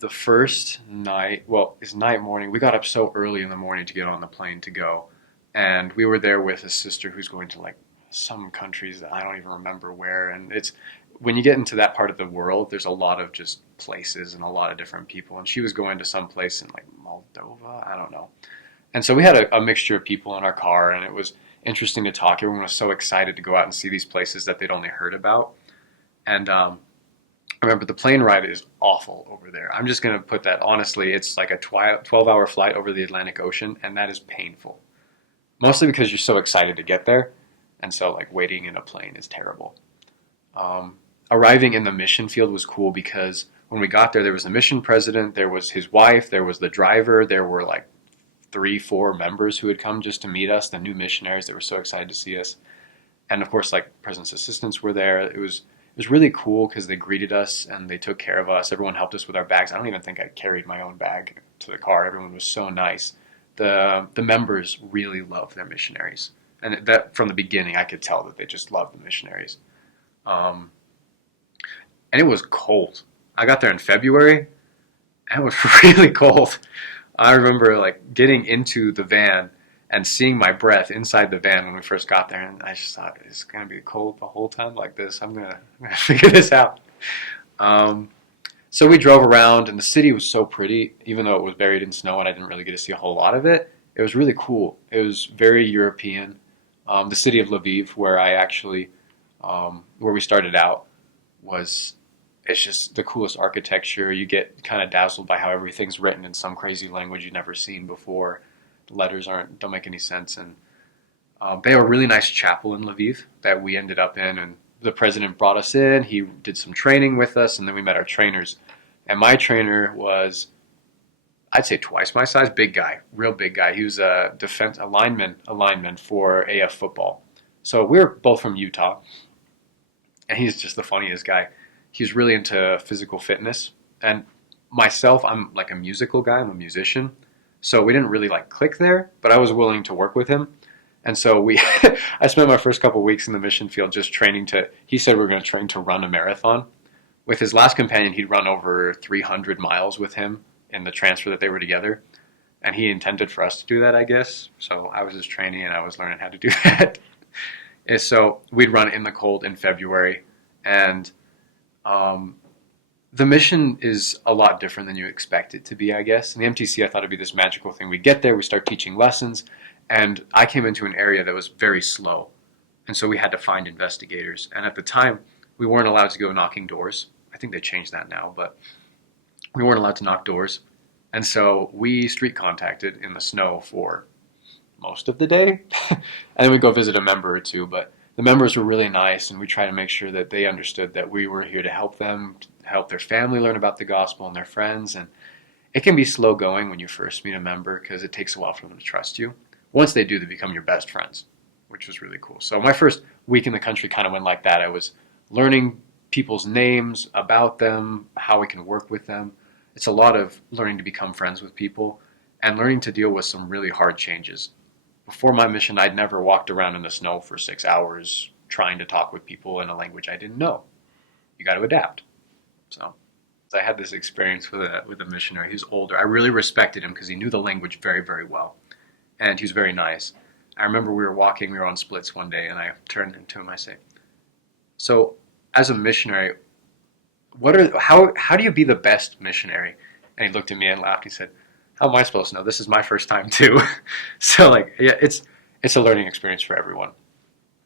the first night, well, it's night morning. We got up so early in the morning to get on the plane to go, and we were there with a sister who's going to like some countries that I don't even remember where. And it's when you get into that part of the world, there's a lot of just places and a lot of different people. And she was going to some place in like Moldova, I don't know. And so we had a mixture of people in our car, and it was interesting to talk. Everyone was so excited to go out and see these places that they'd only heard about. And I remember the plane ride is awful over there. I'm just going to put that honestly. It's like a 12-hour flight over the Atlantic Ocean, and that is painful. Mostly because you're so excited to get there, and so like waiting in a plane is terrible. Arriving in the mission field was cool because when we got there, there was the mission president, there was his wife, there was the driver, there were like three, four members who had come just to meet us, the new missionaries that were so excited to see us. And of course, like president's assistants were there. It was really cool because they greeted us and they took care of us. Everyone helped us with our bags. I don't even think I carried my own bag to the car. Everyone was so nice. The members really love their missionaries, and that from the beginning I could tell that they just loved the missionaries. Um, and it was cold. I got there in February, and it was really cold. I remember like getting into the van and seeing my breath inside the van when we first got there, and I just thought it's gonna be cold the whole time like this. I'm gonna figure this out. Um, so we drove around, and the city was so pretty, even though it was buried in snow, and I didn't really get to see a whole lot of it. It was really cool. It was very European. The city of Lviv, where I actually, where we started out, was it's just the coolest architecture. You get kind of dazzled by how everything's written in some crazy language you've never seen before. The letters don't make any sense, and they have a really nice chapel in Lviv that we ended up in, and the president brought us in. He did some training with us, and then we met our trainers. And my trainer was, I'd say twice my size, big guy, real big guy. He was a lineman for AF football. So we were both from Utah, and he's just the funniest guy. He's really into physical fitness, and myself, I'm like a musical guy. I'm a musician, so we didn't really like click there, but I was willing to work with him. And so I spent my first couple of weeks in the mission field just training he said we were going to train to run a marathon. With his last companion, he'd run over 300 miles with him in the transfer that they were together. And he intended for us to do that, I guess. So I was just training and I was learning how to do that. And so we'd run in the cold in February. And um, the mission is a lot different than you expect it to be, I guess. In the MTC, I thought it'd be this magical thing. We get there, we start teaching lessons, and I came into an area that was very slow. And so we had to find investigators. And at the time, we weren't allowed to go knocking doors. I think they changed that now, but we weren't allowed to knock doors. And so we street contacted in the snow for most of the day. And then we'd go visit a member or two. But the members were really nice, and we tried to make sure that they understood that we were here to help them, to help their family learn about the gospel and their friends. And it can be slow going when you first meet a member because it takes a while for them to trust you. Once they do, they become your best friends, which was really cool. So my first week in the country kind of went like that. I was learning people's names, about them, how we can work with them. It's a lot of learning to become friends with people and learning to deal with some really hard changes. Before my mission, I'd never walked around in the snow for 6 hours trying to talk with people in a language I didn't know. You got to adapt. So I had this experience with a missionary. He was older. I really respected him because he knew the language very, very well. And he was very nice. I remember we were on splits one day, and I turned to him, I say, so as a missionary, how do you be the best missionary? And he looked at me and laughed. He said, how am I supposed to know? This is my first time too. So like, yeah, it's a learning experience for everyone.